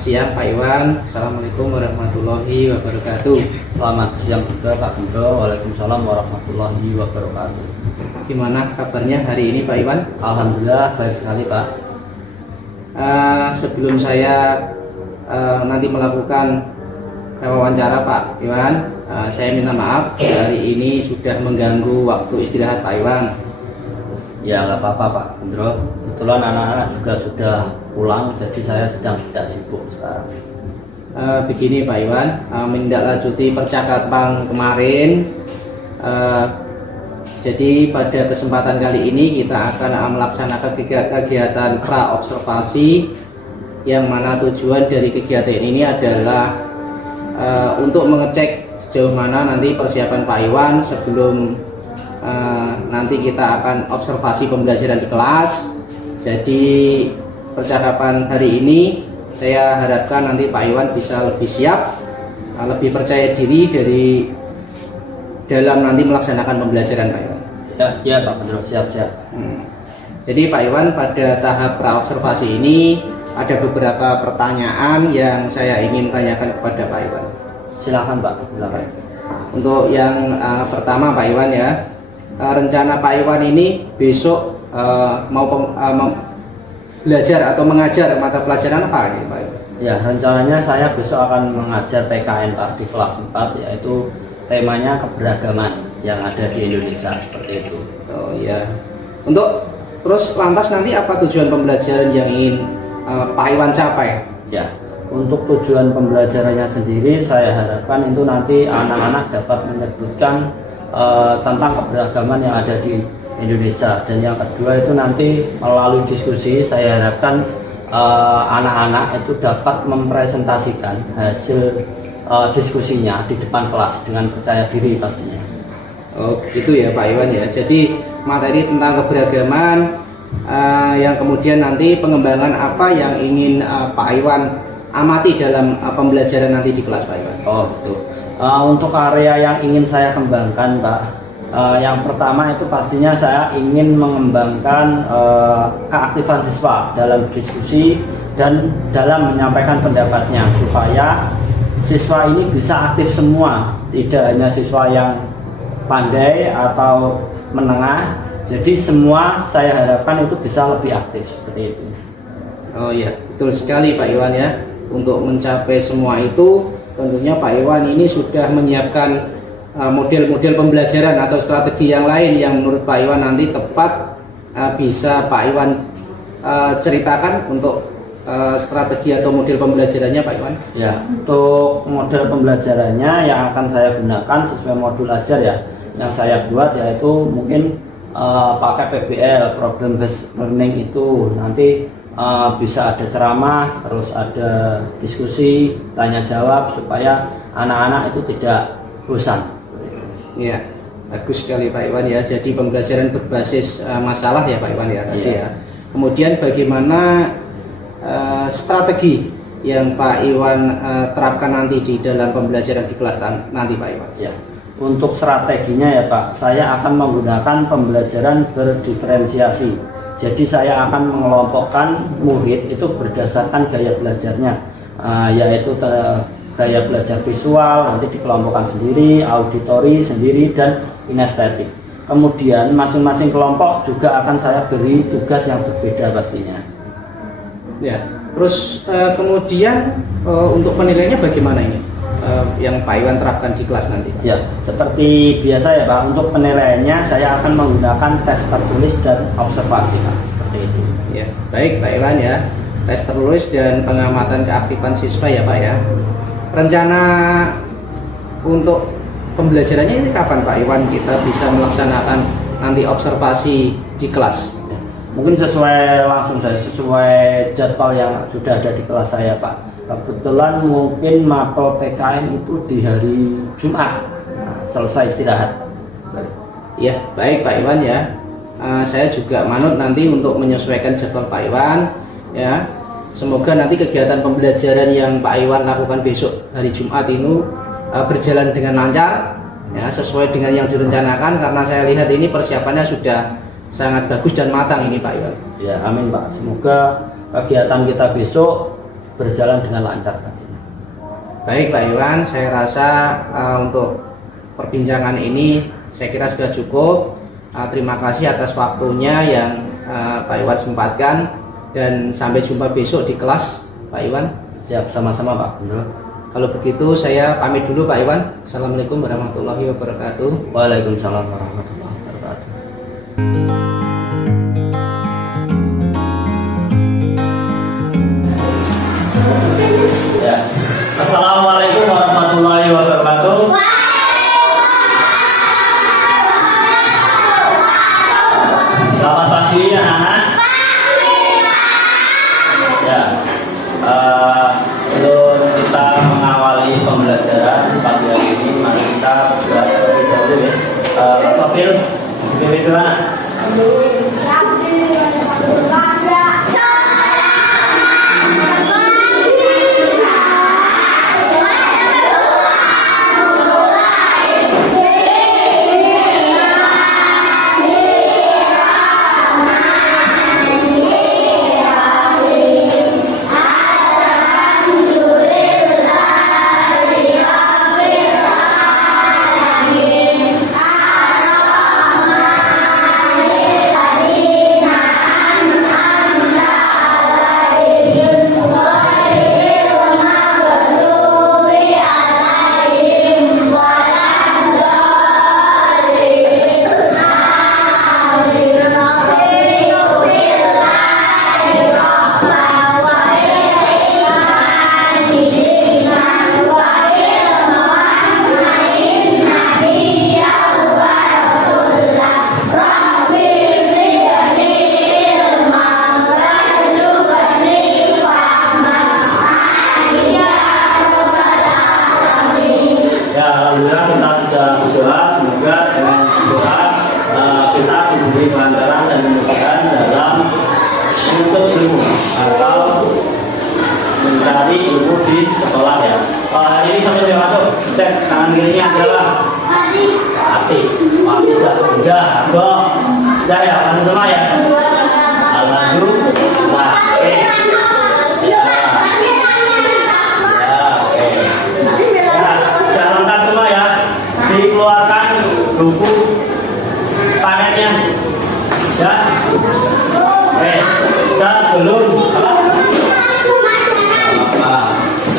siang Pak Iwan. Assalamualaikum warahmatullahi wabarakatuh. Selamat siang juga Pak Gendro. Waalaikumsalam warahmatullahi wabarakatuh. Gimana kabarnya hari ini Pak Iwan? Alhamdulillah baik sekali Pak. Sebelum saya nanti melakukan wawancara Pak Iwan, saya minta maaf hari ini sudah mengganggu waktu istirahat Pak Iwan. Ya nggak apa-apa Pak Gendro. Kebetulan anak-anak juga sudah pulang, jadi saya sedang tidak sibuk sekarang. Begini Pak Iwan, menindaklanjuti percakapan kemarin. Jadi pada kesempatan kali ini kita akan melaksanakan kegiatan pra-observasi, yang mana tujuan dari kegiatan ini adalah untuk mengecek sejauh mana nanti persiapan Pak Iwan sebelum nanti kita akan observasi pembelajaran di kelas. Jadi percakapan hari ini saya harapkan nanti Pak Iwan bisa lebih siap, lebih percaya diri dari dalam nanti melaksanakan pembelajaran Pak Iwan. Ya Pak Gendro, siap-siap. Jadi Pak Iwan, pada tahap pra-observasi ini ada beberapa pertanyaan yang saya ingin tanyakan kepada Pak Iwan. Silakan Pak, silakan. Untuk yang pertama Pak Iwan ya, rencana Pak Iwan ini besok mau belajar atau mengajar mata pelajaran apa ini Pak Iwan? Ya, rencananya saya besok akan mengajar PKN Pak di kelas 4, yaitu temanya keberagaman yang ada di Indonesia, seperti itu. Oh iya. Untuk terus lantas nanti apa tujuan pembelajaran yang ingin Pak Iwan capai? Ya, untuk tujuan pembelajarannya sendiri saya harapkan itu nanti anak-anak dapat menyebutkan tentang keberagaman yang ada di Indonesia, dan yang kedua itu nanti melalui diskusi saya harapkan anak-anak itu dapat mempresentasikan hasil diskusinya di depan kelas dengan percaya diri pastinya. Oh gitu ya Pak Iwan ya. Jadi materi tentang keberagaman yang kemudian nanti pengembangan apa yang ingin Pak Iwan amati dalam pembelajaran nanti di kelas Pak Iwan. Oh betul. Untuk area yang ingin saya kembangkan Pak, yang pertama itu pastinya saya ingin mengembangkan keaktifan siswa dalam diskusi dan dalam menyampaikan pendapatnya, supaya siswa ini bisa aktif semua, tidak hanya siswa yang pandai atau menengah. Jadi semua saya harapkan itu bisa lebih aktif, seperti itu. Oh iya, betul sekali Pak Iwan ya. Untuk mencapai semua itu tentunya Pak Iwan ini sudah menyiapkan model-model pembelajaran atau strategi yang lain yang menurut Pak Iwan nanti tepat bisa Pak Iwan ceritakan untuk strategi atau model pembelajarannya Pak Iwan. Ya, untuk model pembelajarannya yang akan saya gunakan sesuai modul ajar ya, yang saya buat yaitu mungkin pakai PBL, problem based learning. Itu nanti bisa ada ceramah, terus ada diskusi, tanya jawab, supaya anak-anak itu tidak bosan. Ya, bagus sekali Pak Iwan ya. Jadi pembelajaran berbasis masalah ya Pak Iwan ya tadi ya. Kemudian bagaimana strategi yang Pak Iwan terapkan nanti di dalam pembelajaran di kelas nanti Pak Iwan? Ya, untuk strateginya ya Pak, saya akan menggunakan pembelajaran berdiferensiasi. Jadi saya akan mengelompokkan murid itu berdasarkan gaya belajarnya, yaitu gaya belajar visual nanti dikelompokkan sendiri, auditori sendiri, dan kinestetik. Kemudian masing-masing kelompok juga akan saya beri tugas yang berbeda pastinya. Ya, terus kemudian untuk penilaiannya bagaimana ini yang Pak Iwan terapkan di kelas nanti Pak? Ya, seperti biasa ya Pak, untuk penilaiannya saya akan menggunakan tes tertulis dan observasi Pak, seperti itu. Ya, baik Pak Iwan ya, tes tertulis dan pengamatan keaktifan siswa ya Pak ya. Rencana untuk pembelajarannya ini kapan Pak Iwan kita bisa melaksanakan nanti observasi di kelas? Mungkin sesuai jadwal yang sudah ada di kelas saya Pak. Kebetulan mungkin mapel PKN itu di hari Jumat, selesai istirahat. Ya, baik Pak Iwan ya. Saya juga manut nanti untuk menyesuaikan jadwal Pak Iwan ya. Semoga nanti kegiatan pembelajaran yang Pak Iwan lakukan besok hari Jumat ini berjalan dengan lancar ya, sesuai dengan yang direncanakan, karena saya lihat ini persiapannya sudah sangat bagus dan matang ini Pak Iwan. Ya, amin Pak. Semoga kegiatan kita besok berjalan dengan lancar kajian. Baik Pak Iwan, saya rasa untuk perbincangan ini saya kira sudah cukup. Terima kasih atas waktunya yang Pak Iwan sempatkan, dan sampai jumpa besok di kelas Pak Iwan. Siap, sama-sama Pak Gubernur. Kalau begitu saya pamit dulu Pak Iwan. Assalamualaikum warahmatullahi wabarakatuh. Waalaikumsalam warahmatullahi wabarakatuh. Ya. Assalamualaikum warahmatullahi wabarakatuh. Selamat pagi anak-anak. Ya. Sebelum kita mengawali pembelajaran pagi hari ini, mari kita belajar terlebih dahulu ya. Pak Topil, pilih dulu anak.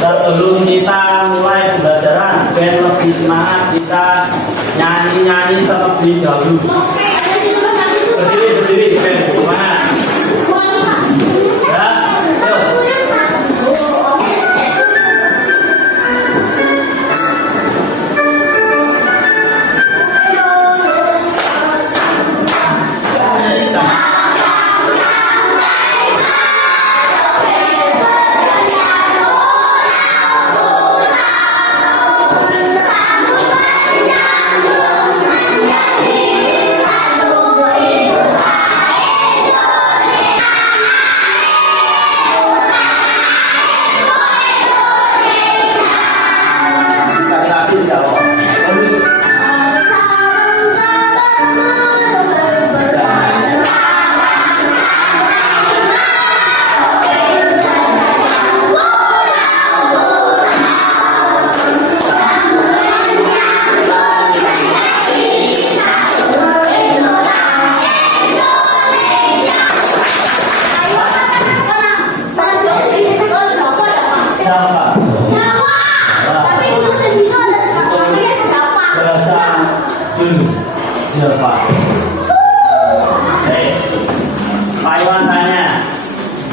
Sebelum kita mulai pembelajaran, biar lebih semangat, kita nyanyi-nyanyi terlebih dahulu. Berdiri, semangat. Ya, yuk.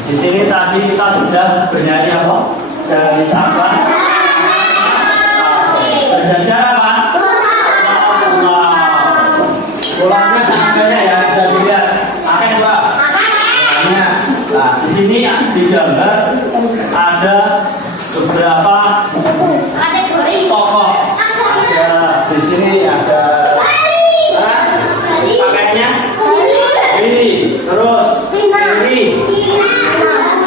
Di sini tadi kita sudah bernyanyi apa? Dari Sabah. Berjajar apa? Pulangnya sangat banyak ya, bisa dilihat. Akan Pak? Nah, di sini digambar ada beberapa tokoh. Ada di sini ada pakainya ini, terus ini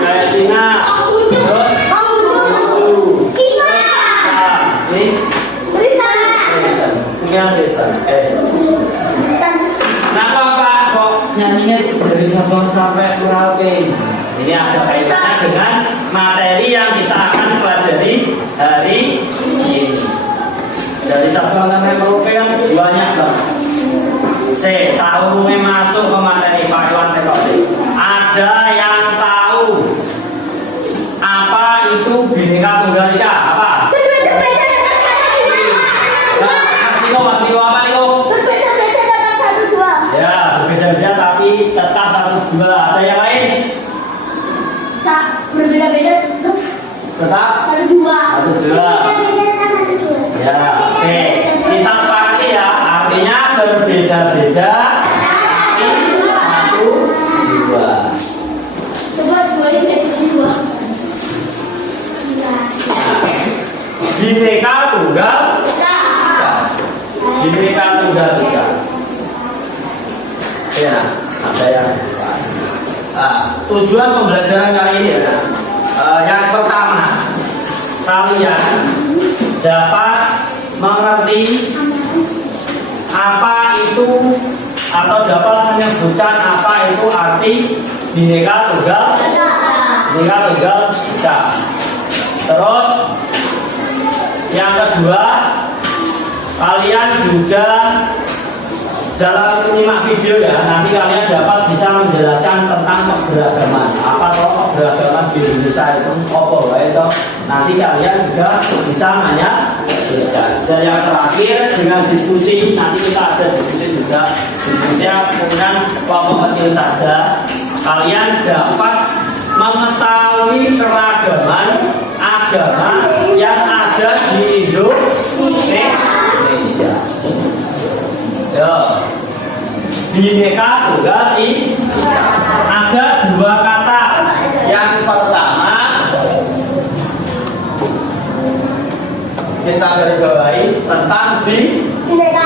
kayak Cina, terus ini Kenapa Pak kok nyanyinya dari Sabang sampai Merauke? Ini ada kaitannya dengan materi yang kita akan pelajari hari ini. Dari satu sampai merupakan banyak banget. Saurungnya masuk ke materi Pak Iwan Tekodi. Ada yang tahu apa itu Bhinneka Tunggal Ika? Apa? Mas Tio apa nih? Berbeda-beda tetap satu dua. Ya, berbeda-beda tapi tetap satu dua. Ada yang lain? Berbeda-beda Tetap satu dua. satu dua. Berbeda-beda tetap satu dua. Ya, oke. Kita sepakati ya. Artinya berbeda-beda tapi satu dua. Coba dua ini jadi dua. Bhinneka Tunggal Ika. Bhinneka Tunggal Ika. Ya, ada yang tujuan pembelajaran kali ini ya. Yang pertama, kalian dapat mengerti apa itu atau dapat menyebutkan apa itu arti Bhinneka Tunggal Ika. Terus yang kedua, kalian juga dalam menyimak video ya, nanti kalian dapat bisa menjelaskan tentang keberagaman. Apa toh keberagaman di Indonesia itu apa itu? Nanti kalian juga bisa nanya. Dan yang terakhir dengan diskusi, nanti kita ada diskusi juga. Diskusinya kemudian kelompok kecil saja. Kalian dapat mengetahui keragaman agama yang ada di Indonesia. Ya. Bhinneka Tunggal Ika. Ada dua kata. Yang pertama kita garis bawahi tentang Bhinneka.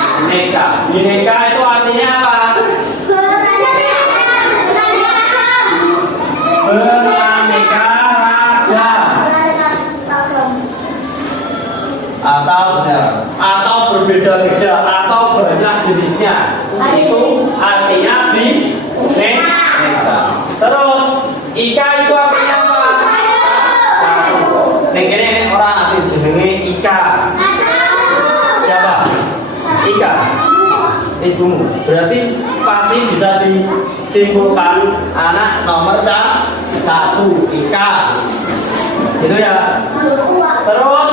Bhinneka itu artinya apa? Beraneka ragam. Atau berbeda-beda atau banyak jenisnya. Itu artinya Bhinneka. Terus Ika itu artinya apa? Ini orang asli jenenge Ika. Siapa? Ika. Ibumu. Berarti pasti bisa disimpulkan anak nomor satu Ika. Itu ya. Terus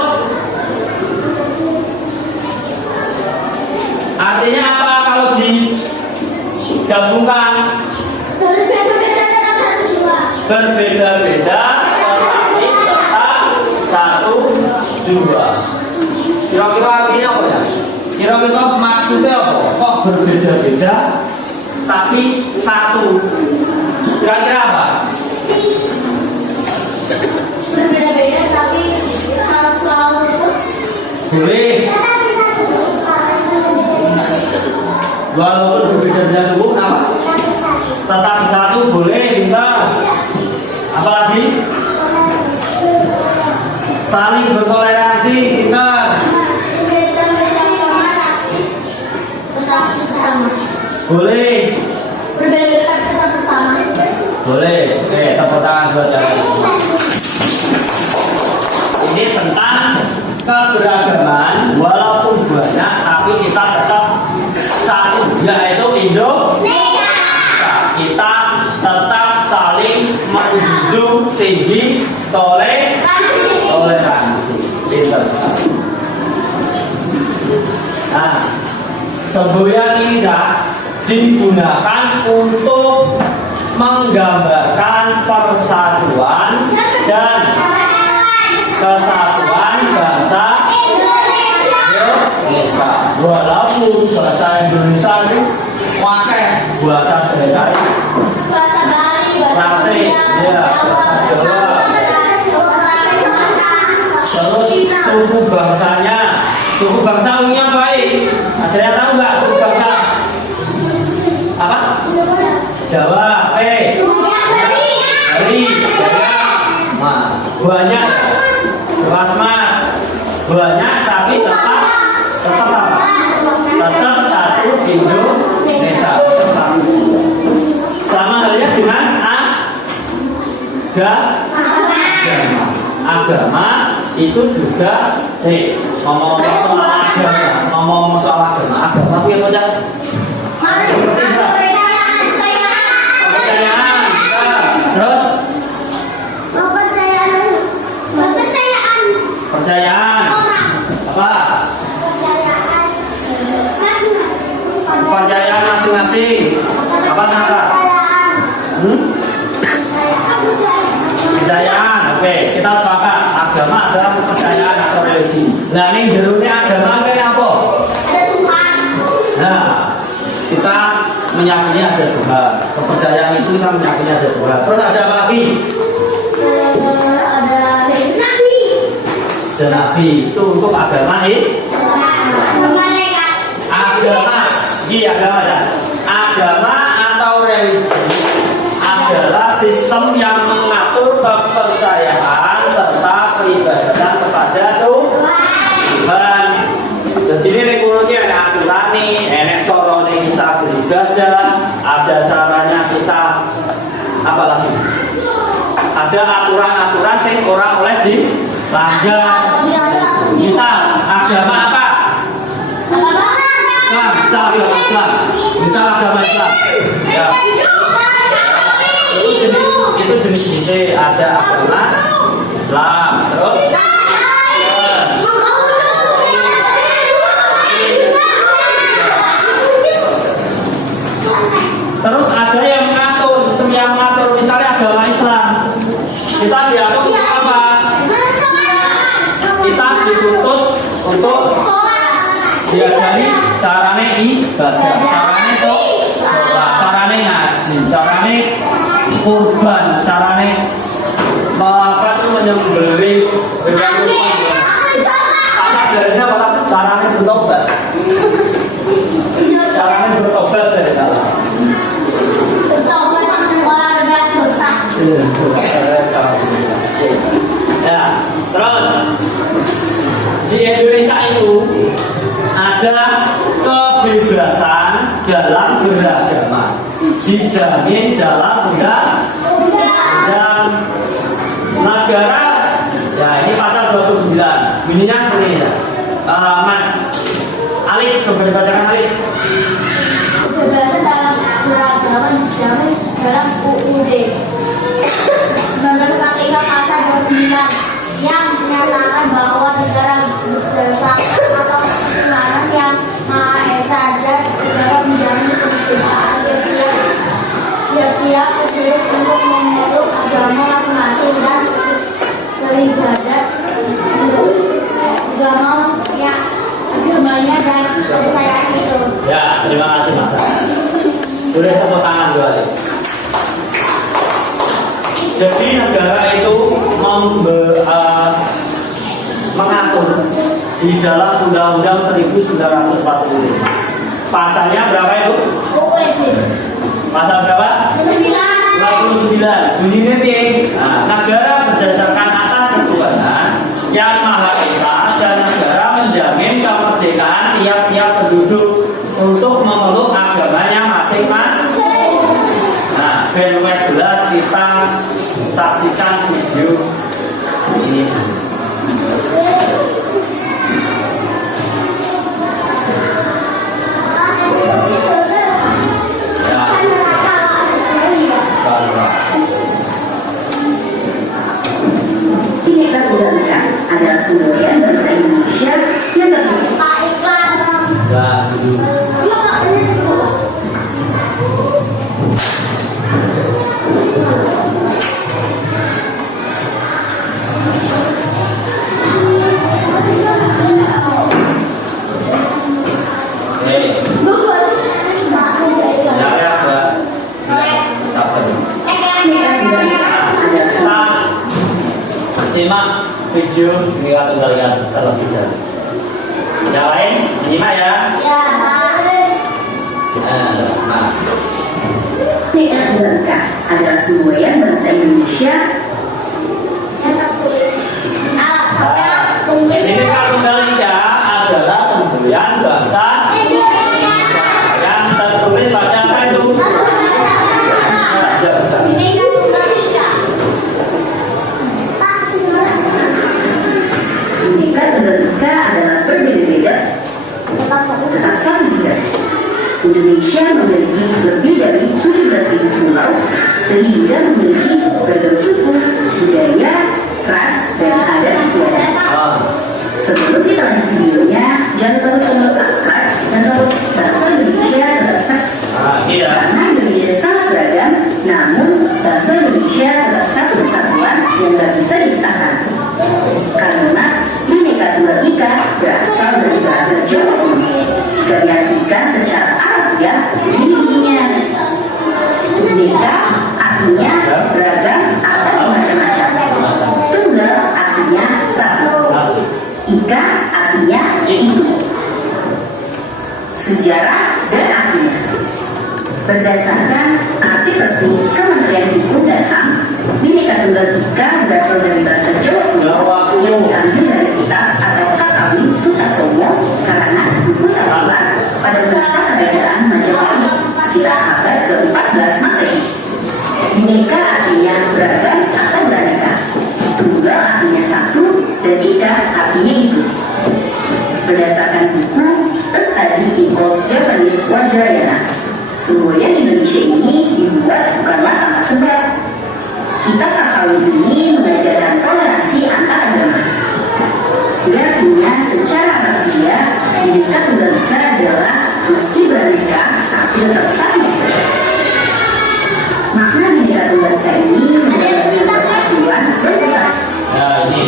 artinya apa kalau digabungkan? Berbeda-beda tetapi tetap satu dua. Kira-kira artinya apa ya? Kira-kira maksudnya apa? Kok berbeda-beda tapi satu? Kira-kira apa? Berbeda-beda tapi selalu Boleh. Walaupun berbeda-beda suku, kenapa? Tetap satu boleh, enggak? Apalagi saling bertoleransi, enggak? berbeda-beda tetapi sama. Boleh. Berbeda-beda tapi tetap bersama. Boleh. Oke, tepuk tangan buat jalan. Ini tentang keberagaman, walaupun banyak tapi kita tetap satu, yaitu Indonesia. Kita tetap saling menjunjung tinggi toleransi. Nah, semboyan ini digunakan untuk menggambarkan persatuan dan kesatuan bangsa Indonesia. Walaupun bahasa Indonesia itu pakai bahasa daerah, Bahasa Bali, bahasa Tasik, Sunda, ya, bahasa Jawa. Terus suku bangsanya, suku bangsa umumnya baik. Ada yang tahu nggak suku bangsa? Apa? Jawa, Bali, nah, banyak, Basma, banyak tapi tetap apa? Tetap satu Indonesia. Sama halnya dengan Agama itu juga ngomong soal agama itu yang udah kepercayaan. Terus percayaan apa? Kepercayaan masing-masing apa nama? Kepercayaan. Oke, kita sepakat agama adalah kepercayaan atau religi. Nah, ini jeruknya agama ini apa? Ada Tuhan. Nah, kita meyakini ada Tuhan. Kepercayaan itu kita meyakini ada Tuhan. Terus ada apa lagi? Ada Nabi. Ada Nabi. Itu untuk agama ini. Agama. Iya, agama ya. Agama atau religi adalah sistem yang mengatur kepercayaan serta peribadatan kepada Tuhan. Jadi ini kurusnya ada aturan nih, enek corone kita beribadah, ada caranya kita apa lagi? Ada aturan-aturan sing orang oleh dilanggar. Misal agama apa? Islam. Misal agama Islam. Ya. Itu jenis-jenisnya ada agama Islam. Terus ada yang mengatur, sistem yang mengatur. Misalnya agama Islam, kita diatur untuk apa? Kita dituntut untuk diajari carane ibadah, carane sholat, carane ngaji, carane kurban, carane apa itu menyembelih dengan kurban. Apa ajarannya apa? Carane bertobat. Carane bertobat dari salah. Ya, terus di Indonesia itu ada kebebasan dalam beragama, dijamin dalam dan negara. Ya, ini pasal 29. Bunyinya seperti ini. Mas Ali, coba dibacakan Ali. Kebebasan dalam beragama dijamin dalam UUD 1945 pasal 29 yang menyatakan bahwa negara berdasarkan atau ketuhanan yang Maha Esa dan negara menjamin kebebasan siap untuk memeluk agama masing-masing dan beribadat agamanya dan kepercayaan itu. Ya, terima kasih Mas. Boleh tepuk tangan dua kali. Jadi negara itu mengatur di dalam Undang-Undang 1945. Pasalnya berapa itu? Pasal berapa? 59. Bunyinya negara berdasarkan atas ketuhanan yang Maha Esa dan negara menjamin kemerdekaan tiap-tiap penduduk untuk memeluk agamanya masing-masing. Nah, biar lebih jelas kita saksikan video ini. Ini kita udahkan adalah semboyan bangsa Indonesia yang terdiri. Simak video ini kita kembalikan terlebih dahulu. Yang lain menyimak ya. Ya, Ini udahkan adalah semboyan bangsa Indonesia. Ini Tunggal Ika adalah semboyan bangsa yang tertulis pada apa itu? Indonesia memiliki lebih dari 17.000 pulau, sehingga memiliki beragam suku, budaya, ras, dan adat istiadat. Sebelum kita lanjut videonya, jangan lupa channel subscribe dan follow Bangsa Indonesia tetap satu. Karena Indonesia sangat beragam, namun bangsa Indonesia tetap satu kesatuan yang tak bisa dipisahkan. Karena Bhinneka Tunggal Ika berasal dari bahasa Jawa kuno. Jika diartikan secara harfiah, bunyinya Bhinneka artinya beragam atau macam-macam. Tunggal artinya satu. Ika artinya itu. Sejarah dan artinya. Berdasarkan arsip resmi Kementerian Hukum dan HAM, Bhinneka Tunggal Ika berasal dari bahasa Jawa kuno yang diambil dari kitab atau Kakawin Sutasoma karena buku terbuat pada masa kerajaan Majapahit sekitar abad ke-14 Masehi. Bhinneka artinya beragam atau beraneka. Tunggal artinya satu dan Ika artinya itu. Berdasarkan buku A Study in Old Japanese Vajrayana, semboyan Indonesia ini dibuat bukanlah tanpa sebab. Kitab Kakawin ini mengajarkan toleransi antar agama. Artinya secara harfiah, Bhinneka Tunggal Ika adalah meski beraneka tapi tetap sama. Makna Bhinneka Tunggal Ika ini menggambarkan persatuan dan kesatuan. Nah ini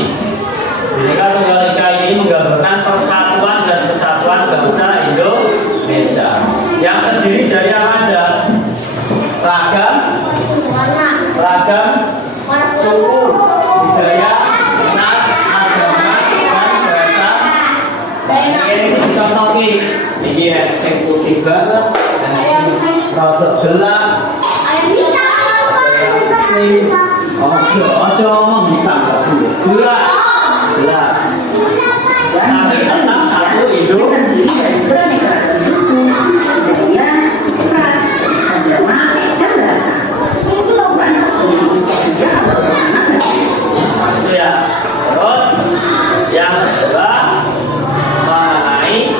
Bhinneka Tunggal Ika ini menggambarkan persatuan dan kesatuan bangsa Indonesia yang terdiri dari apa aja? Ragam, suku, budaya, ras, agama, dan bahasa. Ini dicontohi. Ini yang putih banget, rada gelap. Ojo ngomong hitam, gelap. Tapi tetap satu Indo. Ya, terus yang kedua mengenai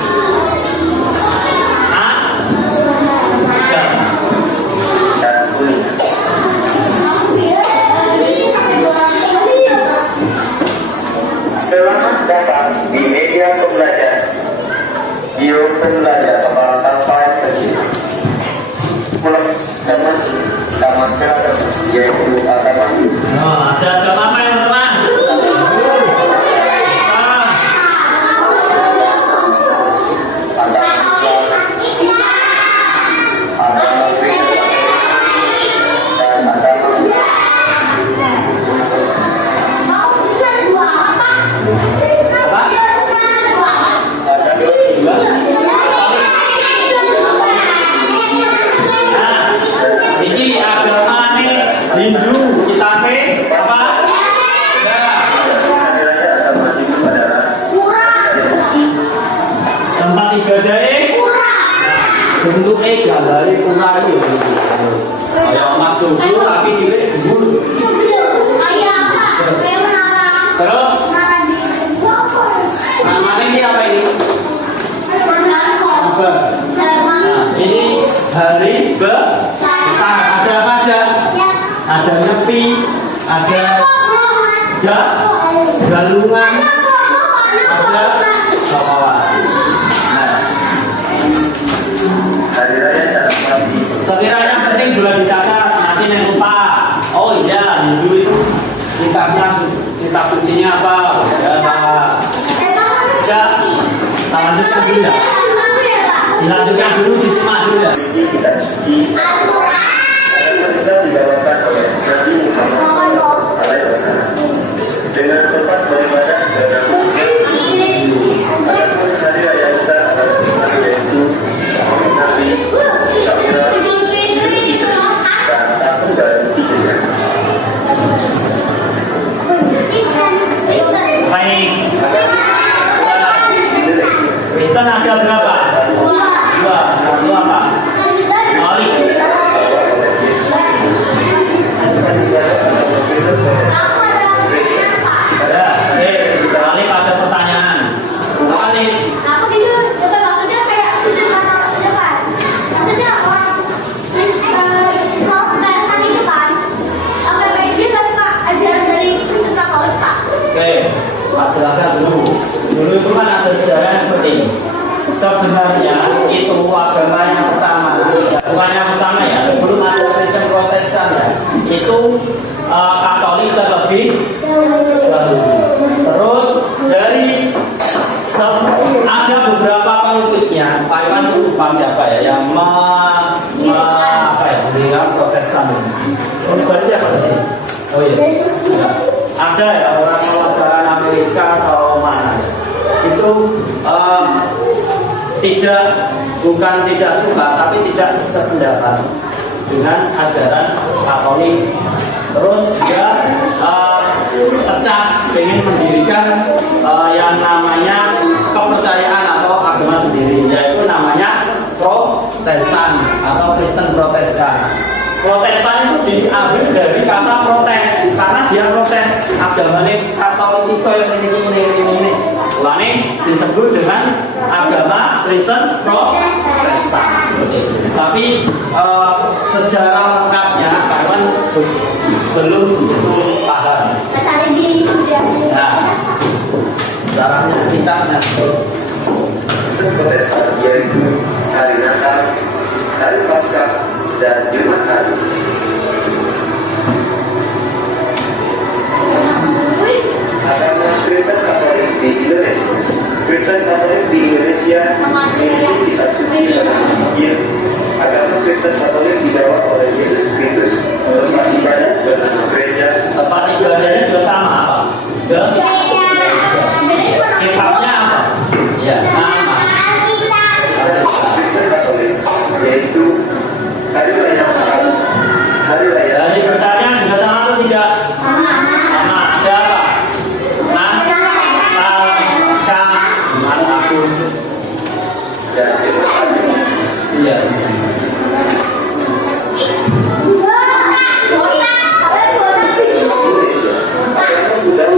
Selamat datang di media pembelajaran. Bio pembelajar kepala sampai kecil. Pulang teman sama terakhir yaitu agama. ada agama yang teman. Agama Kristen dan agama Ini agama Hindu, kita apa? Tempat ibadahnya bentuknya gambarnya kurang itu. Kayak masuk dulu tapi cilik dulu. Terus namanya ini apa ini? Ini hari besar. Ada apa aja? Ada nyepi, ada galungan, ada sholat. hari raya Saraswati. Sekiranya penting juga dicatat, nanti yang lupa. Oh iya, Hindu itu kitab sucinya apa? Ya, lanjutkan dulu ya. Dilanjutkan dulu, disimak dulu ya. Kita suci. Agama Islam dibawakan oleh Nabi Muhammad SAW dengan tempat beribadah dan adapun hari raya besar yaitu Nabi Syawal dan Tahun Baru Hijriah. Baik. Kristen ada berapa? Dua. Satu apa? Malik. Ada. Malik ada pertanyaan. Malik. Tak jelaskan dulu. Dulu itu kan ada sejarah seperti ini. Sebenarnya itu agama yang pertama, ya, bukan yang pertama ya, sebelum ada Kristen Protestan ya, itu Katolik terlebih dahulu. Terus dari ada beberapa pengikutnya, Pak Iwan lupa siapa ya, yang mendirikan Protestan. Oh, berarti siapa di sini? Oh iya. Ya. Ada ya orang pelajaran Amerika atau mana? Itu bukan tidak suka, tapi tidak sependapat dengan ajaran Katolik. Terus dia pecah, ingin mendirikan yang namanya kepercayaan atau agama sendiri, yaitu namanya Protestan atau Kristen Protestan. Protestan itu diambil dari kata protes, karena dia protes agamanya Katolik itu yang ini. Lalu disebut dengan agama Kristen Protestan. Tapi sejarah lengkapnya Pak belum paham. Nah, caranya singkatnya. Kristen Protestan yaitu hari Natal, hari Paskah, dan Jumat Agung. Agama Kristen Katolik di Indonesia. Kristen Katolik di Indonesia memiliki kitab suci dan Injil. Agama Kristen Katolik dibawa oleh Yesus Kristus. Tempat ibadah bernama gereja. Tempat ibadahnya juga sama apa? Kitabnya apa? Ya, nama. Kristen Katolik yaitu hari raya Natal, hari raya. Jadi besarnya juga sama atau tidak? Sama. Ada apa? Dan Iya. Indonesia. Agama Buddha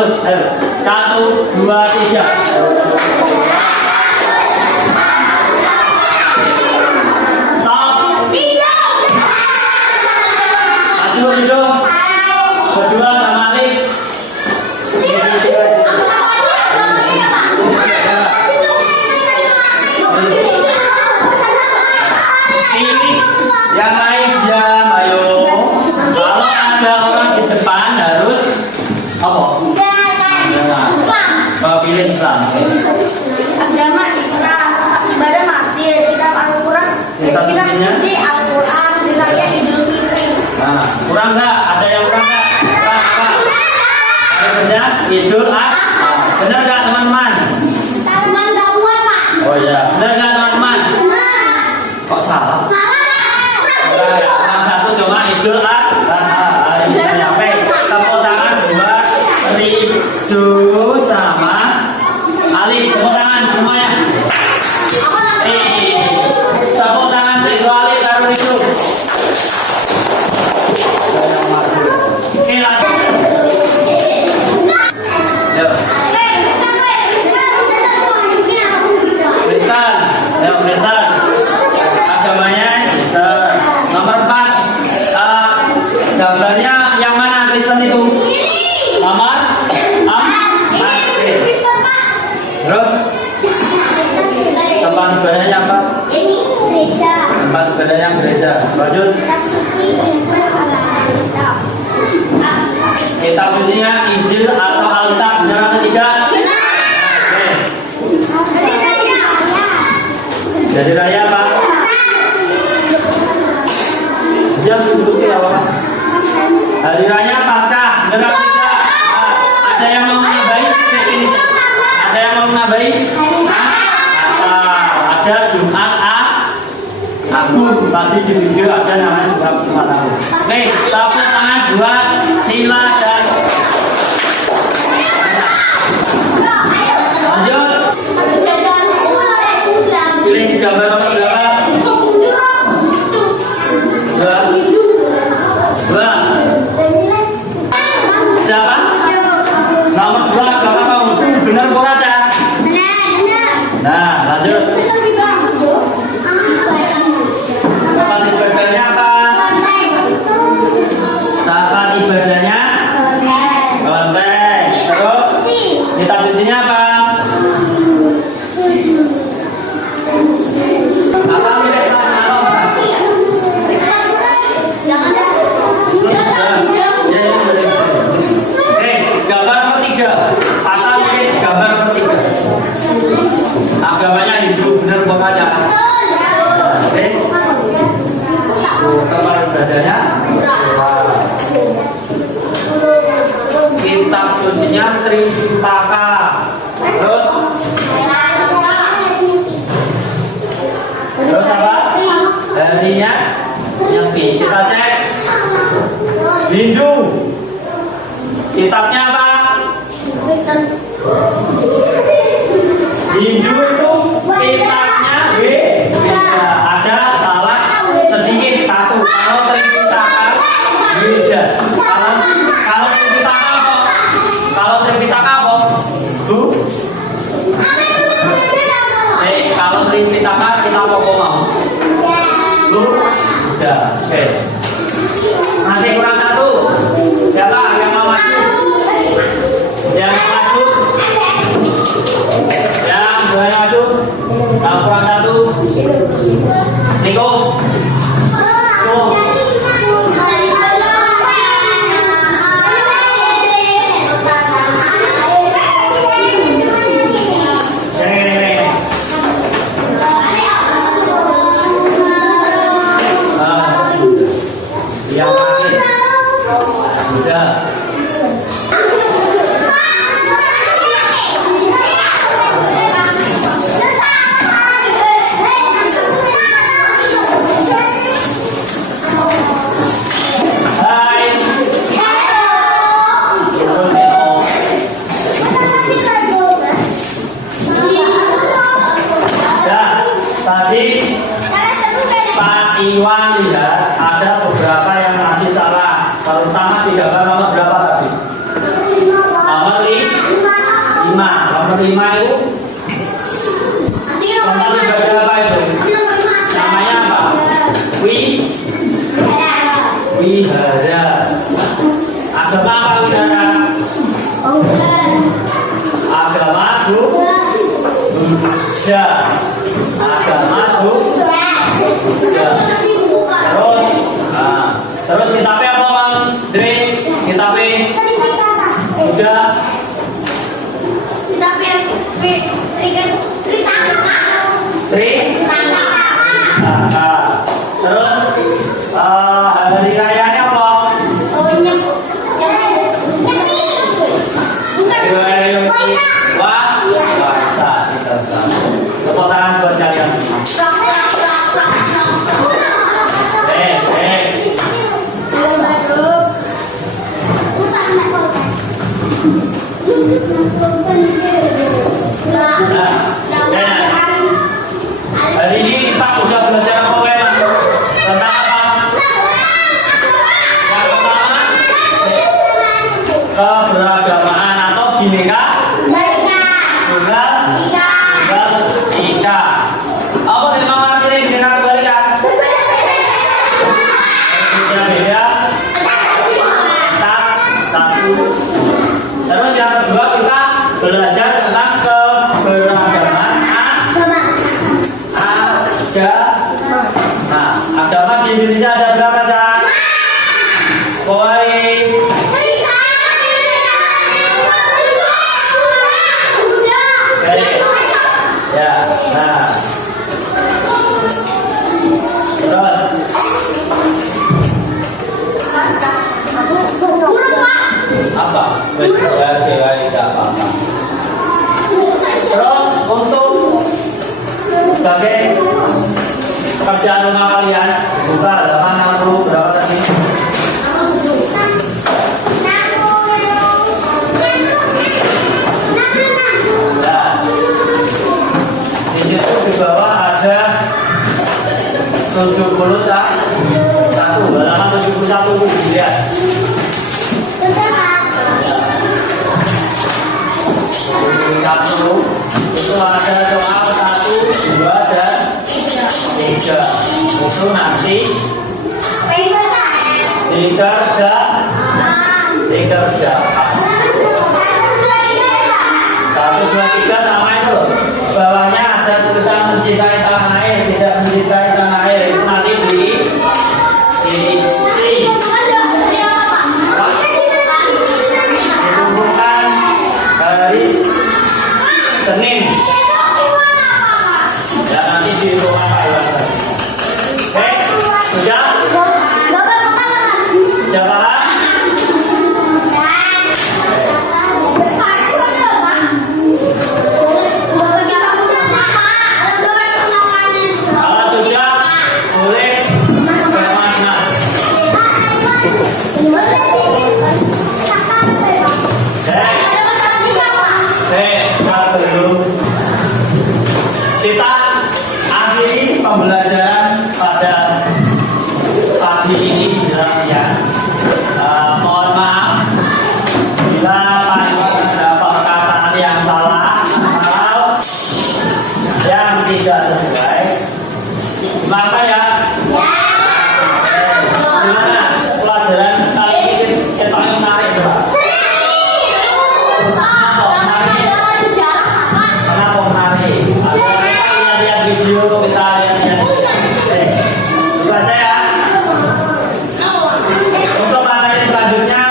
Ayo. 1, 2, 3. Stop. Maju hidup. Berdua sama Alif. Ini yang lain jam, ayo. Kalau ada orang di depan harus apa? Pilih Islam. Agama Islam, ibadah masjid, kitab Al-Quran, kitab suci Al-Quran, raya Idul Fitri. Nah, kurang nggak? Ada yang kurang nggak? Kurang apa? Ada benar? Idul Adha. Benar nggak teman-teman? Teman tak buat Pak. Oh iya, benar nggak teman-teman? Kok salah? Salah satu cuma Idul Adha. Ayo kita sampai tepuk tangan buat Ridho sama Ali. Tepuk tangan semuanya. Tepuk tangan Ridho Ali taruh Ridho. Oke lanjut. Yuk. Kristen, ayo Kristen. Agamanya Kristen. Nomor 4. Gambarnya yang mana Kristen itu? Nomor 4. Terus tempat ibadahnya apa? Ini gereja. Tempat ibadahnya gereja. Lanjut. Kitab suci Al-Quran. Kitab sucinya Injil atau Alkitab, benar atau tidak? Oke. Jadi raya apa? Dia sebuti apa? Hari raya Paskah, benar atau tidak? Ada yang mau menambahi? Ada yang mau menambahi? Ada Jumat Agung. Tadi di video ada namanya Jumat Agung. Oke, tepuk tangan buat Sila dan lanjut. Pilih gambar nomor berapa? 2. Siapa? Nomor 2 gambar kamu benar kurang ya? Nah, lanjut. Tempat ibadahnya apa? Tempat ibadahnya kelenteng. Terus kitab sucinya apa? Apa milik Allah? Oke, gambar nomor 3. Apa milik gambar nomor 3? Agamanya Hindu, benar bukan aja? Oke. Tempat ibadahnya kitab sucinya Tripitaka. 5 itu tempat ibadah apa itu? Namanya apa? Wihara. Agama apa wihara? Agama Buddha. Agama Buddha. Terus kitabnya apa Bang Dre? Kitabnya Buddha. Terus hari rayanya apa? Wah, tepuk tangan buat kalian semua. Hari ini kita sudah belajar apa Bang? Tentang apa? Yang pertama, keberagamaan atau bineka tunggal ika. Apa nih mama artinya bineka tunggal ika? Beda-beda, satu. Terus yang kedua kita belajar tentang keberagaman agama. Nah, agama di Indonesia ada berapa Cak? Poin. Ya, nah. Terus apa? Tidak apa-apa. Terus untuk sebagai pekerjaan rumah kalian buka halaman 60 berapa tadi? Nah, di situ di bawah ada 71 halaman 71 lihat. Satu itu ada soal 1, 2, dan 3. Itu nanti dikerjakan. 1, 2, 3 sama itu. Bawahnya ada tulisan mencintai tanah air, tidak mencintai tanah air. Itu nanti diisi. Dikumpulkan hari Senin. Ya nanti di rumah Pak Iwan tadi. Oke, sudah? Sudah paham? Kalau sudah, boleh bermakna. Kita akhiri pembelajaran pada pagi ini ya. Mohon maaf bila Pak Iwan ada perkataan yang salah atau yang tidak sesuai. Maka ya. Gimana pelajaran kali ini yang paling menarik Pak? Kenapa menarik? Kita lihat video, kita lihat. Baca ya. Untuk materi selanjutnya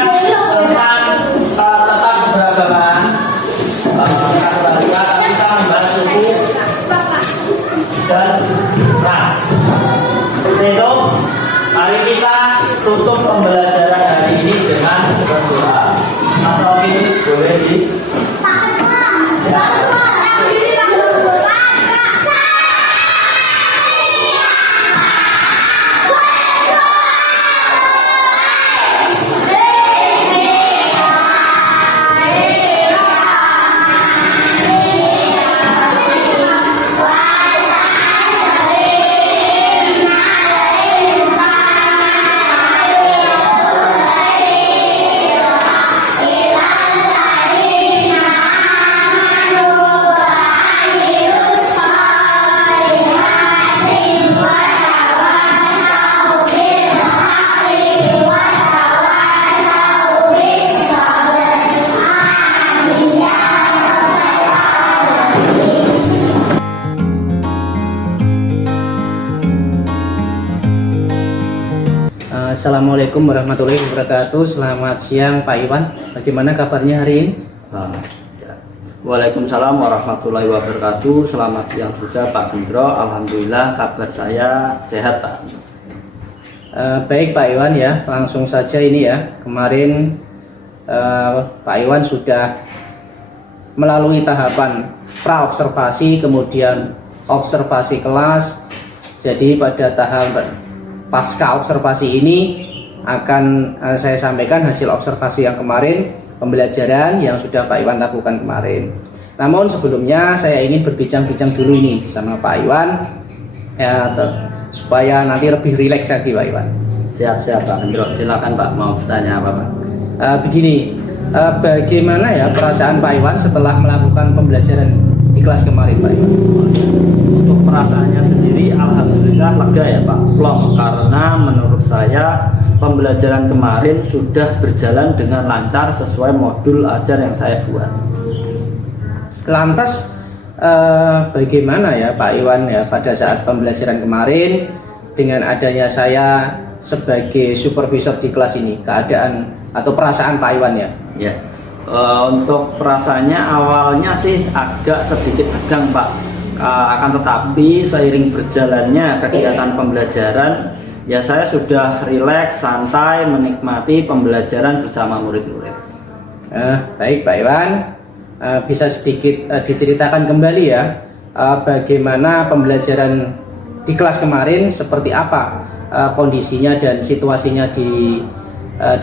tentang keberagaman. Kita membahas suku dan ras. Itu mari kita tutup pembelajaran hari ini dengan berdoa. Mas Rofi boleh di Assalamualaikum warahmatullahi wabarakatuh. Selamat siang Pak Iwan. Bagaimana kabarnya hari ini? Waalaikumsalam warahmatullahi wabarakatuh. Selamat siang juga Pak Gendro. Alhamdulillah kabar saya sehat Pak. Baik Pak Iwan ya, langsung saja ini ya. Kemarin Pak Iwan sudah melalui tahapan pra-observasi, kemudian observasi kelas. Jadi pada tahap pasca observasi ini akan saya sampaikan hasil observasi yang kemarin, pembelajaran yang sudah Pak Iwan lakukan kemarin. Namun sebelumnya saya ingin berbincang-bincang dulu ini sama Pak Iwan ya, supaya nanti lebih rileks lagi Pak Iwan. Siap-siap Pak Gendro, silakan Pak, mau bertanya apa Pak? Begini, bagaimana ya perasaan Pak Iwan setelah melakukan pembelajaran di kelas kemarin Pak Iwan? Untuk perasaannya sendiri alhamdulillah lega ya Pak, plong, karena menurut saya pembelajaran kemarin sudah berjalan dengan lancar sesuai modul ajar yang saya buat. Lantas bagaimana ya Pak Iwan ya pada saat pembelajaran kemarin dengan adanya saya sebagai supervisor di kelas ini, keadaan atau perasaan Pak Iwan ya? Ya, untuk perasaannya awalnya sih agak sedikit tegang Pak, akan tetapi seiring berjalannya kegiatan pembelajaran ya saya sudah rileks, santai menikmati pembelajaran bersama murid-murid. Baik Pak Iwan, bisa sedikit diceritakan kembali ya bagaimana pembelajaran di kelas kemarin, seperti apa kondisinya dan situasinya di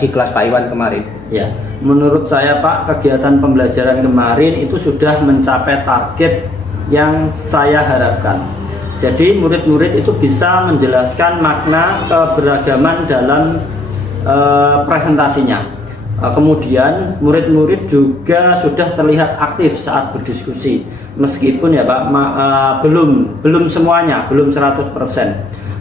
kelas Pak Iwan kemarin? Ya, menurut saya Pak, kegiatan pembelajaran kemarin itu sudah mencapai target yang saya harapkan. Jadi murid-murid itu bisa menjelaskan makna keberagaman dalam presentasinya. Kemudian murid-murid juga sudah terlihat aktif saat berdiskusi, meskipun ya Pak belum semuanya, belum 100%.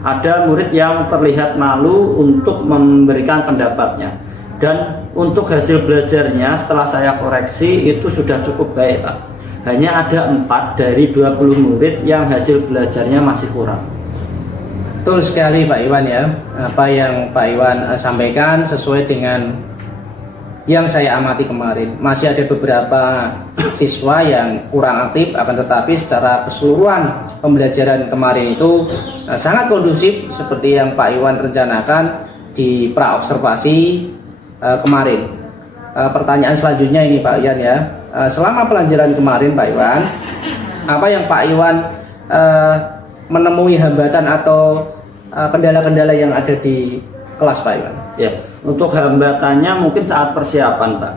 Ada murid yang terlihat malu untuk memberikan pendapatnya, dan untuk hasil belajarnya setelah saya koreksi itu sudah cukup baik Pak. Hanya ada 4 dari 20 murid yang hasil belajarnya masih kurang. Betul sekali Pak Iwan ya, apa yang Pak Iwan sampaikan sesuai dengan yang saya amati kemarin. Masih ada beberapa siswa yang kurang aktif, akan tetapi secara keseluruhan pembelajaran kemarin itu sangat kondusif seperti yang Pak Iwan rencanakan di pra-observasi kemarin. Pertanyaan selanjutnya ini Pak Iwan ya, selama pelajaran kemarin Pak Iwan, apa yang Pak Iwan menemui hambatan atau kendala-kendala yang ada di kelas Pak Iwan? Ya, untuk hambatannya mungkin saat persiapan Pak,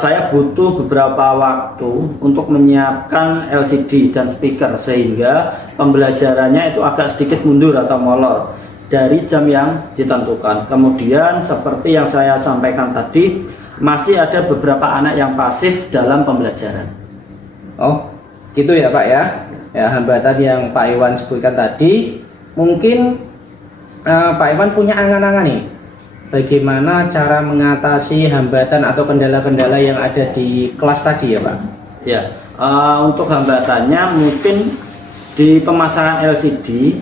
saya butuh beberapa waktu untuk menyiapkan LCD dan speaker, sehingga pembelajarannya itu agak sedikit mundur atau molor dari jam yang ditentukan. Kemudian seperti yang saya sampaikan tadi, masih ada beberapa anak yang pasif dalam pembelajaran. Oh gitu ya Pak ya, ya hambatan yang Pak Iwan sebutkan tadi. Mungkin Pak Iwan punya angan-angan nih, bagaimana cara mengatasi hambatan atau kendala-kendala yang ada di kelas tadi ya Pak? Ya, untuk hambatannya mungkin di pemasangan LCD,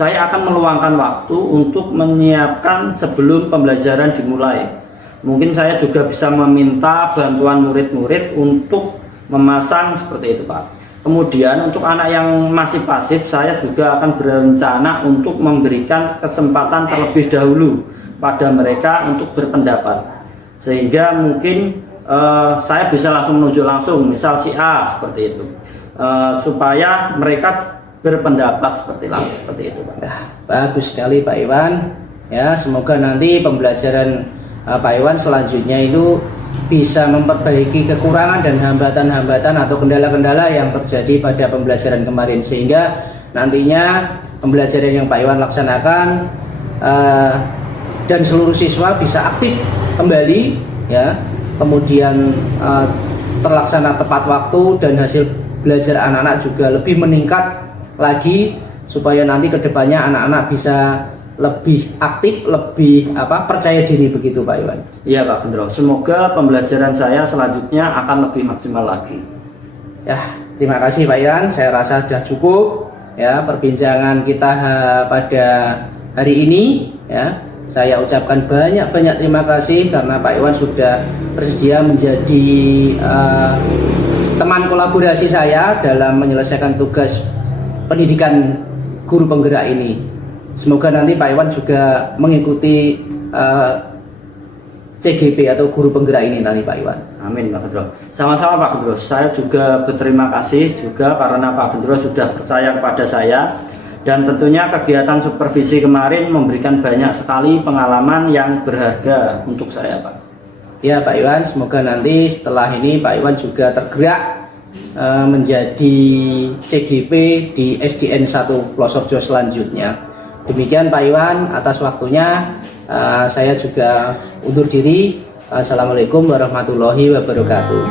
saya akan meluangkan waktu untuk menyiapkan sebelum pembelajaran dimulai. Mungkin saya juga bisa meminta bantuan murid-murid untuk memasang seperti itu Pak. Kemudian untuk anak yang masih pasif, saya juga akan berencana untuk memberikan kesempatan terlebih dahulu pada mereka untuk berpendapat, sehingga mungkin saya bisa langsung menunjuk langsung, misal si A seperti itu, supaya mereka berpendapat seperti itu Pak. Nah, bagus sekali Pak Iwan ya, semoga nanti pembelajaran Pak Iwan selanjutnya itu bisa memperbaiki kekurangan dan hambatan-hambatan atau kendala-kendala yang terjadi pada pembelajaran kemarin, sehingga nantinya pembelajaran yang Pak Iwan laksanakan dan seluruh siswa bisa aktif kembali ya, kemudian terlaksana tepat waktu dan hasil belajar anak-anak juga lebih meningkat lagi, supaya nanti kedepannya anak-anak bisa lebih aktif, lebih percaya diri, begitu Pak Iwan. Iya Pak Gendro, semoga pembelajaran saya selanjutnya akan lebih maksimal lagi. Ya, terima kasih Pak Iwan, saya rasa sudah cukup ya perbincangan kita pada hari ini ya. Saya ucapkan banyak-banyak terima kasih karena Pak Iwan sudah bersedia menjadi teman kolaborasi saya dalam menyelesaikan tugas pendidikan guru penggerak ini. Semoga nanti Pak Iwan juga mengikuti CGP atau guru penggerak ini nanti Pak Iwan. Amin Pak Gendro. Sama-sama Pak Gendro. Saya juga berterima kasih juga karena Pak Gendro sudah percaya kepada saya. Dan tentunya kegiatan supervisi kemarin memberikan banyak sekali pengalaman yang berharga untuk saya Pak. Ya Pak Iwan, semoga nanti setelah ini Pak Iwan juga tergerak menjadi CGP di SDN 1 Plosorjo selanjutnya. Demikian Pak Iwan, atas waktunya saya juga undur diri. Assalamualaikum warahmatullahi wabarakatuh.